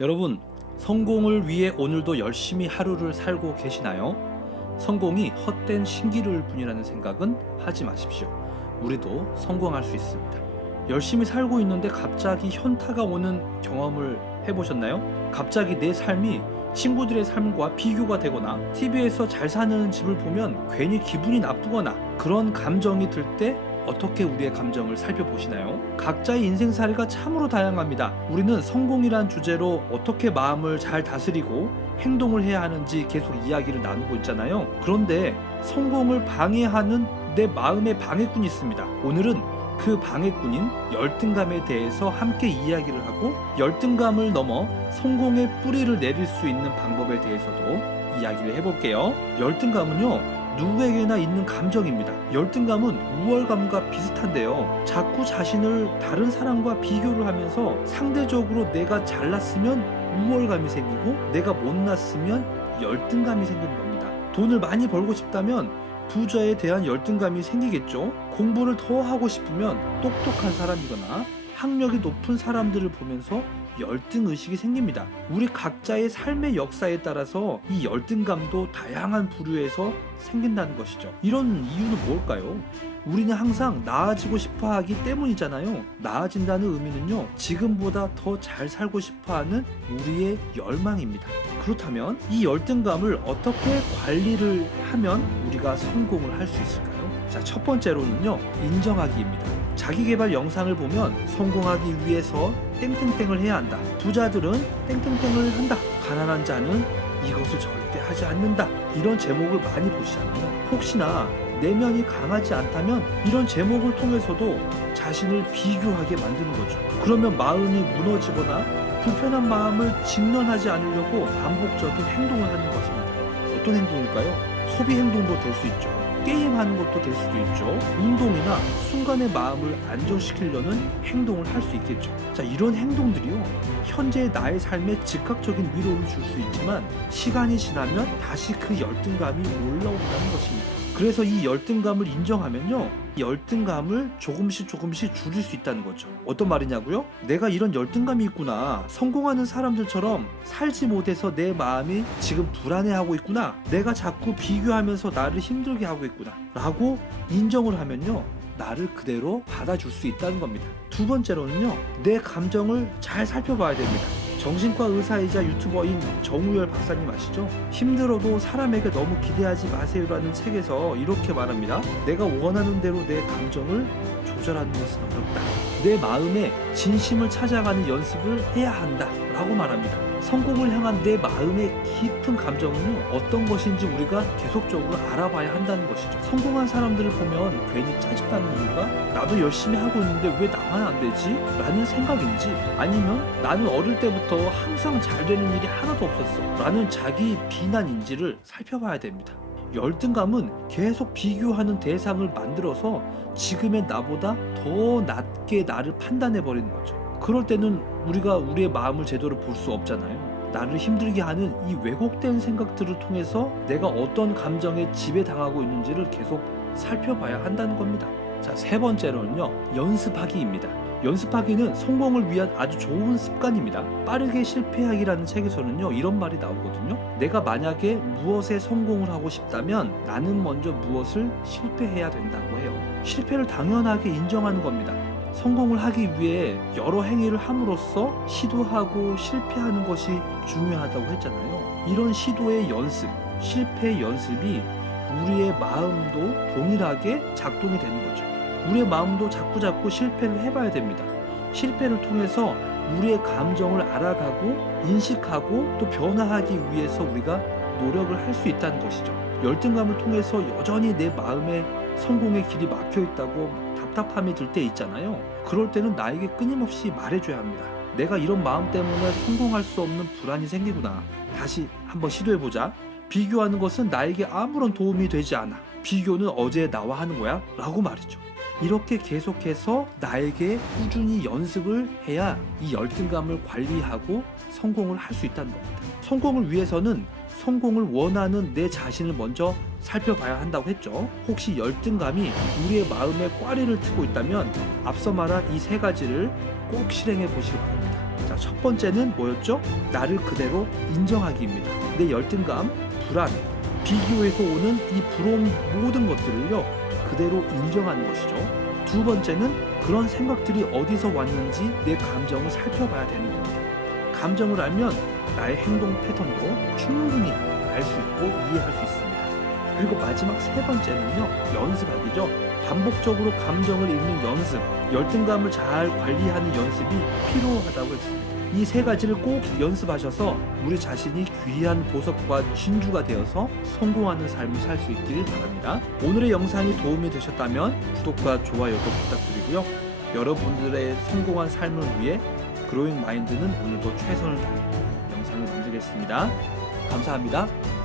여러분, 성공을 위해 오늘도 열심히 하루를 살고 계시나요? 성공이 헛된 신기루일 뿐이라는 생각은 하지 마십시오. 우리도 성공할 수 있습니다. 열심히 살고 있는데 갑자기 현타가 오는 경험을 해보셨나요? 갑자기 내 삶이 친구들의 삶과 비교가 되거나 TV에서 잘 사는 집을 보면 괜히 기분이 나쁘거나 그런 감정이 들 때 어떻게 우리의 감정을 살펴보시나요? 각자의 인생살이가 참으로 다양합니다. 우리는 성공이란 주제로 어떻게 마음을 잘 다스리고 행동을 해야 하는지 계속 이야기를 나누고 있잖아요. 그런데 성공을 방해하는 내 마음의 방해꾼이 있습니다. 오늘은 그 방해꾼인 열등감에 대해서 함께 이야기를 하고 열등감을 넘어 성공의 뿌리를 내릴 수 있는 방법에 대해서도 이야기를 해볼게요. 열등감은요, 누구에게나 있는 감정입니다. 열등감은 우월감과 비슷한데요. 자꾸 자신을 다른 사람과 비교를 하면서 상대적으로 내가 잘났으면 우월감이 생기고 내가 못났으면 열등감이 생기는 겁니다. 돈을 많이 벌고 싶다면 부자에 대한 열등감이 생기겠죠. 공부를 더 하고 싶으면 똑똑한 사람이거나 학력이 높은 사람들을 보면서 열등의식이 생깁니다. 우리 각자의 삶의 역사에 따라서 이 열등감도 다양한 부류에서 생긴다는 것이죠. 이런 이유는 뭘까요? 우리는 항상 나아지고 싶어 하기 때문이잖아요. 나아진다는 의미는요, 지금보다 더 잘 살고 싶어 하는 우리의 열망입니다. 그렇다면 이 열등감을 어떻게 관리를 하면 우리가 성공을 할 수 있을까요? 자, 첫 번째로는요, 인정하기입니다. 자기계발 영상을 보면 성공하기 위해서 땡땡땡을 해야 한다. 부자들은 땡땡땡을 한다. 가난한 자는 이것을 절대 하지 않는다. 이런 제목을 많이 보시잖아요. 혹시나 내면이 강하지 않다면 이런 제목을 통해서도 자신을 비교하게 만드는 거죠. 그러면 마음이 무너지거나 불편한 마음을 직면하지 않으려고 반복적인 행동을 하는 것입니다. 어떤 행동일까요? 소비 행동도 될 수 있죠. 게임하는 것도 될 수도 있죠. 운동이나 순간의 마음을 안정시키려는 행동을 할 수 있겠죠. 자, 이런 행동들이요, 현재 나의 삶에 즉각적인 위로를 줄 수 있지만 시간이 지나면 다시 그 열등감이 올라온다는 것입니다. 그래서 이 열등감을 인정하면요, 이 열등감을 조금씩 줄일 수 있다는 거죠. 어떤 말이냐고요? 내가 이런 열등감이 있구나. 성공하는 사람들처럼 살지 못해서 내 마음이 지금 불안해하고 있구나. 내가 자꾸 비교하면서 나를 힘들게 하고 있구나. 라고 인정을 하면요, 나를 그대로 받아줄 수 있다는 겁니다. 두 번째로는요, 내 감정을 잘 살펴봐야 됩니다. 정신과 의사이자 유튜버인 정우열 박사님 아시죠? 힘들어도 사람에게 너무 기대하지 마세요라는 책에서 이렇게 말합니다. 내가 원하는 대로 내 감정을 조절하는 것은 어렵다. 내 마음에 진심을 찾아가는 연습을 해야 한다 라고 말합니다. 성공을 향한 내 마음의 깊은 감정은요, 어떤 것인지 우리가 계속적으로 알아봐야 한다는 것이죠. 성공한 사람들을 보면 괜히 짜증나는 이유가 나도 열심히 하고 있는데 왜 나만 안 되지? 라는 생각인지, 아니면 나는 어릴 때부터 항상 잘 되는 일이 하나도 없었어 라는 자기 비난인지를 살펴봐야 됩니다. 열등감은 계속 비교하는 대상을 만들어서 지금의 나보다 더 낮게 나를 판단해버리는 거죠. 그럴 때는 우리가 우리의 마음을 제대로 볼 수 없잖아요. 나를 힘들게 하는 이 왜곡된 생각들을 통해서 내가 어떤 감정에 지배당하고 있는지를 계속 살펴봐야 한다는 겁니다. 자, 세 번째로는요, 연습하기입니다. 연습하기는 성공을 위한 아주 좋은 습관입니다. 빠르게 실패하기라는 책에서는요, 이런 말이 나오거든요. 내가 만약에 무엇에 성공을 하고 싶다면 나는 먼저 무엇을 실패해야 된다고 해요. 실패를 당연하게 인정하는 겁니다. 성공을 하기 위해 여러 행위를 함으로써 시도하고 실패하는 것이 중요하다고 했잖아요. 이런 시도의 연습, 실패의 연습이 우리의 마음도 동일하게 작동이 되는 거죠. 우리의 마음도 자꾸 실패를 해봐야 됩니다. 실패를 통해서 우리의 감정을 알아가고 인식하고 또 변화하기 위해서 우리가 노력을 할 수 있다는 것이죠. 열등감을 통해서 여전히 내 마음에 성공의 길이 막혀 있다고 답답함이 들 때 있잖아요. 그럴 때는 나에게 끊임없이 말해줘야 합니다. 내가 이런 마음 때문에 성공할 수 없는 불안이 생기구나. 다시 한번 시도해보자. 비교하는 것은 나에게 아무런 도움이 되지 않아. 비교는 어제 나와 하는 거야? 라고 말이죠. 이렇게 계속해서 나에게 꾸준히 연습을 해야 이 열등감을 관리하고 성공을 할 수 있다는 겁니다. 성공을 위해서는 성공을 원하는 내 자신을 먼저 살펴봐야 한다고 했죠. 혹시 열등감이 우리의 마음에 꽈리를 트고 있다면 앞서 말한 이 세 가지를 꼭 실행해 보시기 바랍니다. 자, 첫 번째는 뭐였죠? 나를 그대로 인정하기입니다. 내 열등감, 불안, 비교에서 오는 이 부러운 모든 것들을요, 그대로 인정하는 것이죠. 두 번째는 그런 생각들이 어디서 왔는지 내 감정을 살펴봐야 되는 겁니다. 감정을 알면 나의 행동 패턴도 충분히 알 수 있고 이해할 수 있습니다. 그리고 마지막 세 번째는요, 연습하기죠. 반복적으로 감정을 읽는 연습, 열등감을 잘 관리하는 연습이 필요하다고 했습니다. 이 세 가지를 꼭 연습하셔서 우리 자신이 귀한 보석과 진주가 되어서 성공하는 삶을 살 수 있기를 바랍니다. 오늘의 영상이 도움이 되셨다면 구독과 좋아요도 부탁드리고요. 여러분들의 성공한 삶을 위해 그로잉 마인드는 오늘도 최선을 다해 영상을 만들겠습니다. 감사합니다.